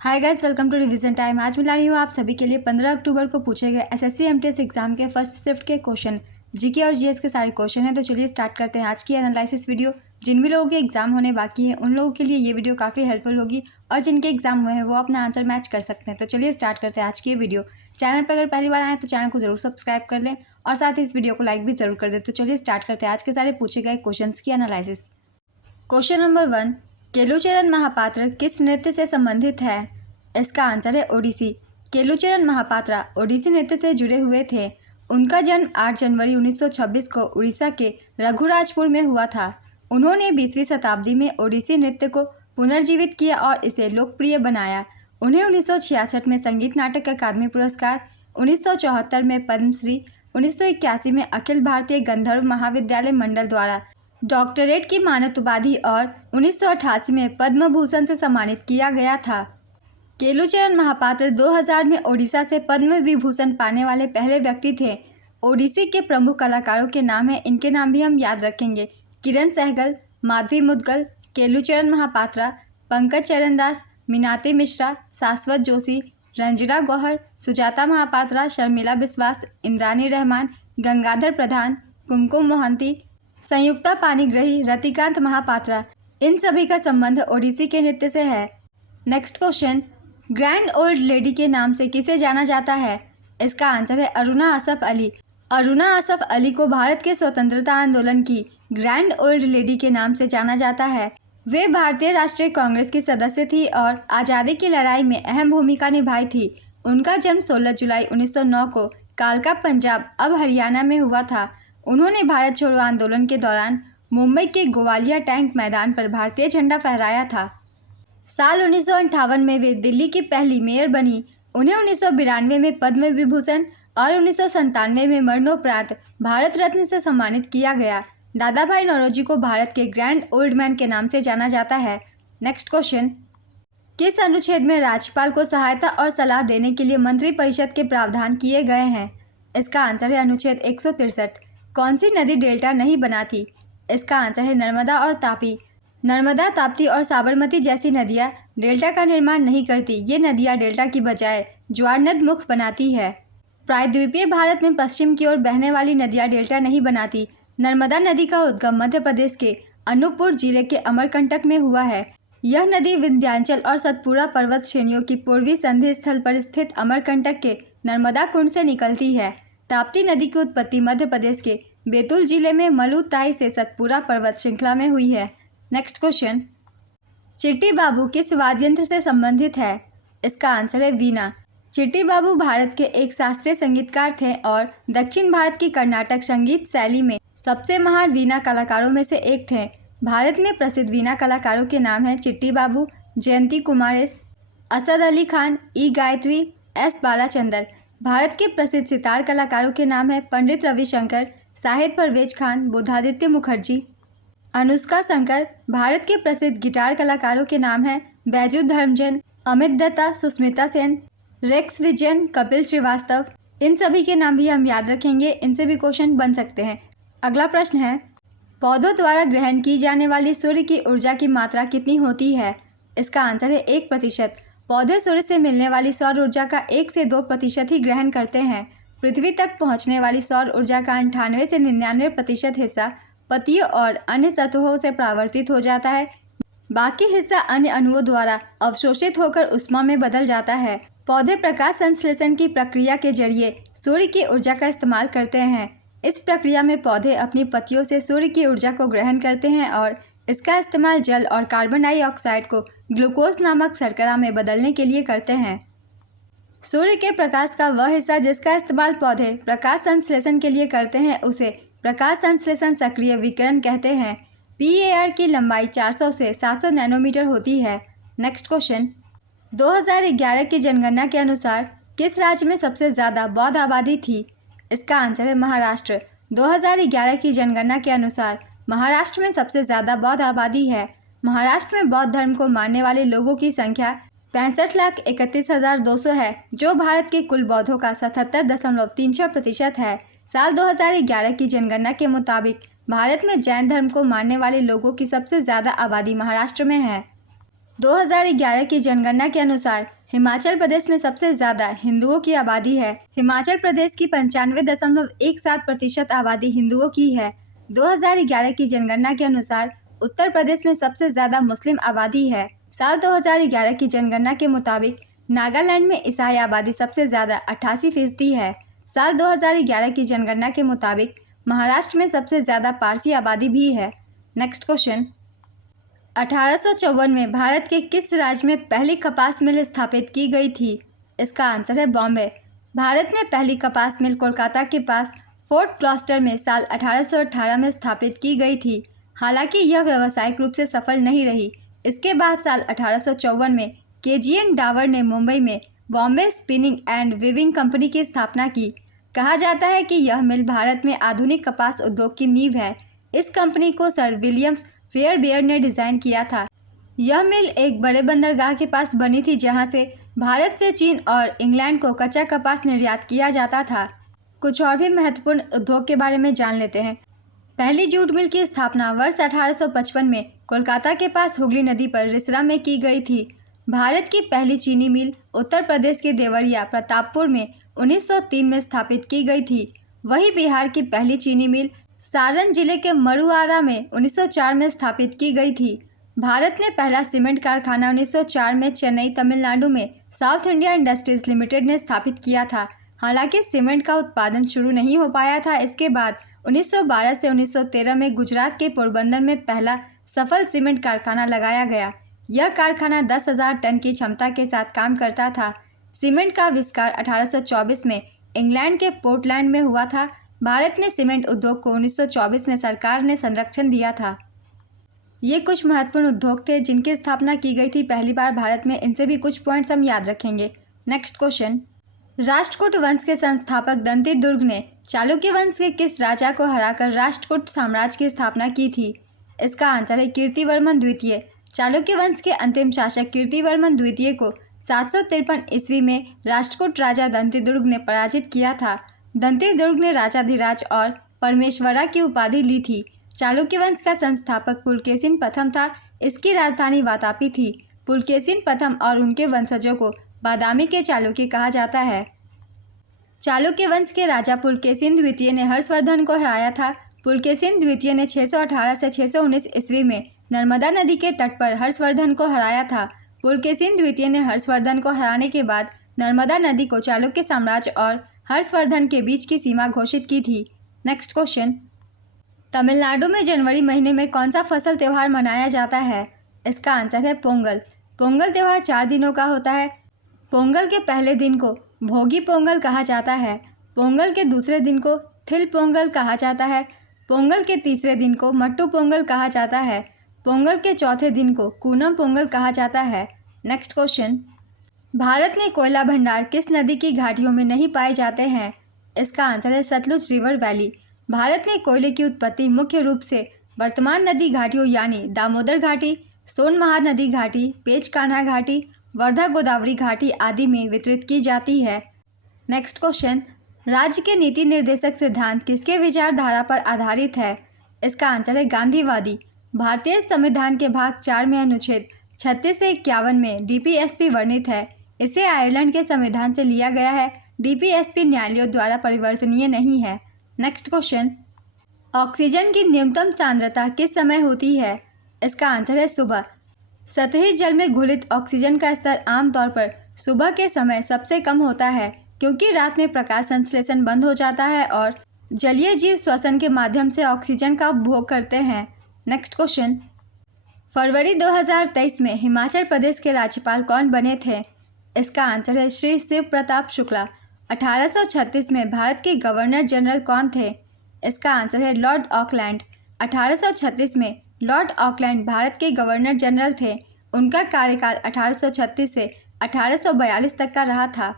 Hi guys, welcome to revision time. आज मैं ला रही हूँ आप सभी के लिए 15 अक्टूबर को पूछे गए एसएससी एमटीएस एग्जाम के फर्स्ट शिफ्ट के क्वेश्चन, जीके और जीएस के सारे क्वेश्चन हैं। तो चलिए स्टार्ट करते हैं आज की एनालिसिस वीडियो। जिन भी लोगों के एग्जाम होने बाकी हैं उन लोगों के लिए ये वीडियो काफ़ी हेल्पफुल होगी, और जिनके एग्जाम हुए हैं वो अपना आंसर मैच कर सकते हैं। तो चलिए स्टार्ट करते हैं आज की ये वीडियो। चैनल पर अगर पहली बार आए तो चैनल को जरूर सब्सक्राइब कर लें और साथ ही इस वीडियो को लाइक भी जरूर कर दें। तो चलिए स्टार्ट करते हैं आज के सारे पूछे गए क्वेश्चन की एनालिसिस। क्वेश्चन नंबर 1, केलुचरण महापात्र किस नृत्य से संबंधित है? इसका आंसर है ओडिसी। केलुचरण महापात्रा ओडिसी नृत्य से जुड़े हुए थे। उनका जन्म 8 जनवरी 1926 को उड़ीसा के रघुराजपुर में हुआ था। उन्होंने 20वीं शताब्दी में ओडिसी नृत्य को पुनर्जीवित किया और इसे लोकप्रिय बनाया। उन्हें 1966 में संगीत नाटक अकादमी पुरस्कार, 1974 में पद्मश्री, 1981 में अखिल भारतीय गंधर्व महाविद्यालय मंडल द्वारा डॉक्टरेट की मानद उपाधि और 1988 में पद्म भूषण से सम्मानित किया गया था। केलुचरण महापात्र 2000 में ओडिशा से पद्म विभूषण पाने वाले पहले व्यक्ति थे। ओडिसी के प्रमुख कलाकारों के नाम हैं, इनके नाम भी हम याद रखेंगे: किरण सहगल, माधवी मुदगल, केलुचरण महापात्रा, पंकज चरण दास, मीनाती मिश्रा, शाश्वत जोशी, रंजना गौहर, सुजाता महापात्रा, शर्मिला बिस्वास, इंद्रानी रहमान, गंगाधर प्रधान, कुमकुम मोहंती, संयुक्ता पाणिग्रही, रतिकांत महापात्रा। इन सभी का संबंध ओडिसी के नृत्य से है। Next question, grand old lady के नाम से किसे जाना जाता है? इसका आंसर है अरुणा असफ अली। अरुणा असफ अली को भारत के स्वतंत्रता आंदोलन की ग्रैंड ओल्ड लेडी के नाम से जाना जाता है। वे भारतीय राष्ट्रीय कांग्रेस की सदस्य थी और आज़ादी की लड़ाई में अहम भूमिका निभाई थी। उनका जन्म 16 जुलाई 1909 को कालका, पंजाब, अब हरियाणा में हुआ था। उन्होंने भारत छोड़ो आंदोलन के दौरान मुंबई के गोवालिया टैंक मैदान पर भारतीय झंडा फहराया था। साल 1958 में वे दिल्ली की पहली मेयर बनी। उन्हें 1992 में पद्म विभूषण और 1997 में मरणोपरांत भारत रत्न से सम्मानित किया गया। दादा भाई नौरोजी को भारत के ग्रैंड ओल्ड मैन के नाम से जाना जाता है। नेक्स्ट क्वेश्चन, किस अनुच्छेद में राज्यपाल को सहायता और सलाह देने के लिए मंत्रिपरिषद के प्रावधान किए गए हैं? इसका आंसर है अनुच्छेद 163। कौन सी नदी डेल्टा नहीं बनाती? इसका आंसर है नर्मदा और तापी। नर्मदा, ताप्ती और साबरमती जैसी नदियाँ डेल्टा का निर्माण नहीं करती। ये नदियाँ डेल्टा की बजाय ज्वारनद मुख बनाती है। प्रायद्वीपीय भारत में पश्चिम की ओर बहने वाली नदियाँ डेल्टा नहीं बनाती। नर्मदा नदी का उद्गम मध्य प्रदेश के अनूपपुर जिले के अमरकंटक में हुआ है। यह नदी विंध्याचल और सतपुड़ा पर्वत श्रेणियों की पूर्वी संधि स्थल पर स्थित अमरकंटक के नर्मदा कुंड से निकलती है। ताप्ती नदी की उत्पत्ति मध्य प्रदेश के बैतूल जिले में मलूताई से सतपुड़ा पर्वत श्रृंखला में हुई है। नेक्स्ट क्वेश्चन, चिट्टी बाबू किस वाद्य यंत्र से संबंधित है? इसका आंसर है वीणा। चिट्टी बाबू भारत के एक शास्त्रीय संगीतकार थे और दक्षिण भारत की कर्नाटक संगीत शैली में सबसे महान वीणा कलाकारों में से एक थे। भारत में प्रसिद्ध वीणा कलाकारों के नाम हैं चिट्टी बाबू, जयंती कुमारेश, असद अली खान, ई गायत्री, एस बालाचंदर। भारत के प्रसिद्ध सितार कलाकारों के नाम हैं पंडित रविशंकर, शाहिद परवेज खान, बुधादित्य मुखर्जी, अनुष्का शंकर। भारत के प्रसिद्ध गिटार कलाकारों के नाम हैं बैजू धर्मजन, अमित दत्ता, सुस्मिता सेन, रेक्स विजयन, कपिल श्रीवास्तव। इन सभी के नाम भी हम याद रखेंगे, इनसे भी क्वेश्चन बन सकते हैं। अगला प्रश्न है, पौधों द्वारा ग्रहण की जाने वाली सूर्य की ऊर्जा की मात्रा कितनी होती है? इसका आंसर है 1%। पौधे सूर्य से मिलने वाली सौर ऊर्जा का 1 से 2% ही ग्रहण करते हैं। पृथ्वी तक पहुँचने वाली सौर ऊर्जा का 98 से 99% हिस्सा पत्तियों और अन्य सतहों से परावर्तित हो जाता है। बाकी हिस्सा अन्य अणुओं द्वारा अवशोषित होकर ऊष्मा में बदल जाता है। पौधे प्रकाश संश्लेषण की प्रक्रिया के जरिए सूर्य की ऊर्जा का इस्तेमाल करते हैं। इस प्रक्रिया में पौधे अपनी पत्तियों से सूर्य की ऊर्जा को ग्रहण करते हैं और इसका इस्तेमाल जल और कार्बन डाइऑक्साइड को ग्लूकोज नामक शर्करा में बदलने के लिए करते हैं। सूर्य के प्रकाश का वह हिस्सा जिसका इस्तेमाल पौधे प्रकाश संश्लेषण के लिए करते हैं उसे प्रकाश संश्लेषण सक्रिय विकिरण कहते हैं। PAR की लंबाई 400 से 700 नैनोमीटर होती है। नेक्स्ट क्वेश्चन, 2011 की जनगणना के अनुसार किस राज्य में सबसे ज़्यादा बौद्ध आबादी थी? इसका आंसर है महाराष्ट्र। 2011 की जनगणना के अनुसार महाराष्ट्र में सबसे ज़्यादा बौद्ध आबादी है। महाराष्ट्र में बौद्ध धर्म को मानने वाले लोगों की संख्या 65,31,200 है, जो भारत के कुल बौद्धों का 77.36% है। साल 2011 की जनगणना के मुताबिक भारत में जैन धर्म को मानने वाले लोगों की सबसे ज़्यादा आबादी महाराष्ट्र में है। 2011 की जनगणना के अनुसार हिमाचल प्रदेश में सबसे ज़्यादा हिंदुओं की आबादी है। हिमाचल प्रदेश की 95.17% आबादी हिंदुओं की है। 2011 की जनगणना के अनुसार उत्तर प्रदेश में सबसे ज़्यादा मुस्लिम आबादी है। साल 2011 की जनगणना के मुताबिक नागालैंड में ईसाई आबादी सबसे ज़्यादा 88% है। साल 2011 की जनगणना के मुताबिक महाराष्ट्र में सबसे ज़्यादा पारसी आबादी भी है। नेक्स्ट क्वेश्चन, 1854 में भारत के किस राज्य में पहली कपास मिल स्थापित की गई थी? इसका आंसर है बॉम्बे। भारत में पहली कपास मिल कोलकाता के पास फोर्ट क्लॉस्टर में साल 1818 में स्थापित की गई थी। हालांकि यह व्यावसायिक रूप से सफल नहीं रही। इसके बाद साल 1854 में KGN डावर ने मुंबई में Bombay spinning and weaving company की स्थापना की। कहा जाता है कि यह मिल भारत में आधुनिक कपास उद्योग की नींव है। इस कंपनी को सर विलियम्स फेयरबेयर ने डिज़ाइन किया था। यह मिल एक बड़े बंदरगाह के पास बनी थी जहां से भारत से चीन और इंग्लैंड को कच्चा कपास निर्यात किया जाता था। कुछ और भी महत्वपूर्ण उद्योग के बारे में जान लेते हैं। पहली जूट मिल की स्थापना वर्ष 1855 में कोलकाता के पास हुगली नदी पर रिसरा में की गई थी। भारत की पहली चीनी मिल उत्तर प्रदेश के देवरिया प्रतापपुर में 1903 में स्थापित की गई थी। वहीं बिहार की पहली चीनी मिल सारण जिले के मरुआरा में 1904 में स्थापित की गई थी। भारत में पहला सीमेंट कारखाना 1904 में चेन्नई तमिलनाडु में साउथ इंडिया इंडस्ट्रीज लिमिटेड ने स्थापित किया था। हालांकि सीमेंट का उत्पादन शुरू नहीं हो पाया था। इसके बाद 1912 से 1913 में गुजरात के पोरबंदर में पहला सफल सीमेंट कारखाना लगाया गया। यह कारखाना 10,000 टन की क्षमता के साथ काम करता था। सीमेंट का आविष्कार 1824 में इंग्लैंड के पोर्टलैंड में हुआ था। भारत में सीमेंट उद्योग को 1924 में सरकार ने संरक्षण दिया था। ये कुछ महत्वपूर्ण उद्योग थे जिनकी स्थापना की गई थी पहली बार भारत में। इनसे भी कुछ पॉइंट्स हम याद रखेंगे। नेक्स्ट क्वेश्चन, राष्ट्रकूट वंश के संस्थापक दंतिदुर्ग ने चालुक्य वंश के किस राजा को हराकर राष्ट्रकूट साम्राज्य की स्थापना की थी? इसका आंसर है कीर्तिवर्मन द्वितीय। चालुक्य वंश के अंतिम शासक कीर्तिवर्मन द्वितीय को 753 ईस्वी में राष्ट्रकूट राजा दंतिदुर्ग ने पराजित किया था। दंतिदुर्ग ने राजाधिराज और परमेश्वरा की उपाधि ली थी। चालुक्य वंश का संस्थापक पुलकेशिन प्रथम था। इसकी राजधानी वातापी थी। पुलकेशिन प्रथम और उनके वंशजों को बादामी के चालुक्य कहा जाता है। चालुक्य वंश के राजा पुलकेशिन द्वितीय ने हर्षवर्धन को हराया था। पुलकेशिन द्वितीय ने 618 से 619 ईस्वी में नर्मदा नदी के तट पर हर्षवर्धन को हराया था। पुलकेशिन द्वितीय ने हर्षवर्धन को हराने के बाद नर्मदा नदी को चालुक्य साम्राज्य और हर्षवर्धन के बीच की सीमा घोषित की थी। नेक्स्ट क्वेश्चन, तमिलनाडु में जनवरी महीने में कौन सा फसल त्यौहार मनाया जाता है? इसका आंसर है पोंगल। पोंगल त्यौहार 4 दिनों का होता है। पोंगल के पहले दिन को भोगी पोंगल कहा जाता है। पोंगल के दूसरे दिन को थिल पोंगल कहा जाता है। पोंगल के तीसरे दिन को मट्टू पोंगल कहा जाता है। पोंगल के चौथे दिन को कूनम पोंगल कहा जाता है। नेक्स्ट क्वेश्चन, भारत में कोयला भंडार किस नदी की घाटियों में नहीं पाए जाते हैं? इसका आंसर है सतलुज रिवर वैली। भारत में कोयले की उत्पत्ति मुख्य रूप से वर्तमान नदी घाटियों यानी दामोदर घाटी, सोन महानदी घाटी, पेच कान्हा घाटी, वर्धा गोदावरी घाटी आदि में वितरित की जाती है। नेक्स्ट क्वेश्चन, राज्य के नीति निर्देशक सिद्धांत किसके विचारधारा पर आधारित है? इसका आंसर है गांधीवादी। भारतीय संविधान के भाग 4 में अनुच्छेद 36 से 51 में DPSP वर्णित है। इसे आयरलैंड के संविधान से लिया गया है। DPSP न्यायालयों द्वारा परिवर्तनीय नहीं है। नेक्स्ट क्वेश्चन, ऑक्सीजन की न्यूनतम सांद्रता किस समय होती है? इसका आंसर है सुबह। सतही जल में घुलित ऑक्सीजन का स्तर आमतौर पर सुबह के समय सबसे कम होता है क्योंकि रात में प्रकाश संश्लेषण बंद हो जाता है और जलीय जीव श्वसन के माध्यम से ऑक्सीजन का उपभोग करते हैं। नेक्स्ट क्वेश्चन, फरवरी 2023 में हिमाचल प्रदेश के राज्यपाल कौन बने थे? इसका आंसर है श्री शिव प्रताप शुक्ला। 1836 में भारत के गवर्नर जनरल कौन थे? इसका आंसर है लॉर्ड ऑकलैंड। 1836 में लॉर्ड ऑकलैंड भारत के गवर्नर जनरल थे। उनका कार्यकाल 1836 से 1842 तक का रहा था।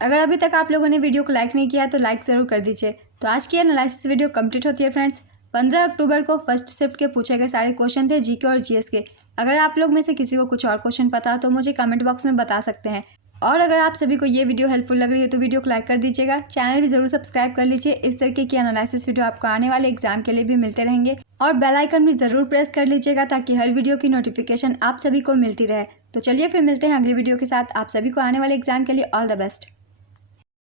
अगर अभी तक आप लोगों ने वीडियो को लाइक नहीं किया तो लाइक ज़रूर कर दीजिए। तो आज की एनालिसिस वीडियो कंप्लीट होती है फ्रेंड्स। 15 अक्टूबर को फर्स्ट शिफ्ट के पूछे गए सारे क्वेश्चन थे जीके और जीएस के। अगर आप लोग में से किसी को कुछ और क्वेश्चन पता हो तो मुझे कमेंट बॉक्स में बता सकते हैं। और अगर आप सभी को ये वीडियो हेल्पफुल लग रही है तो वीडियो को लाइक कर दीजिएगा। चैनल भी ज़रूर सब्सक्राइब कर लीजिए। इस तरीके की एनालिसिस वीडियो आपको आने वाले एग्जाम के लिए भी मिलते रहेंगे। और बेल आइकन भी ज़रूर प्रेस कर लीजिएगा ताकि हर वीडियो की नोटिफिकेशन आप सभी को मिलती रहे। तो चलिए फिर मिलते हैं अगली वीडियो के साथ। आप सभी को आने वाले एग्जाम के लिए ऑल द बेस्ट।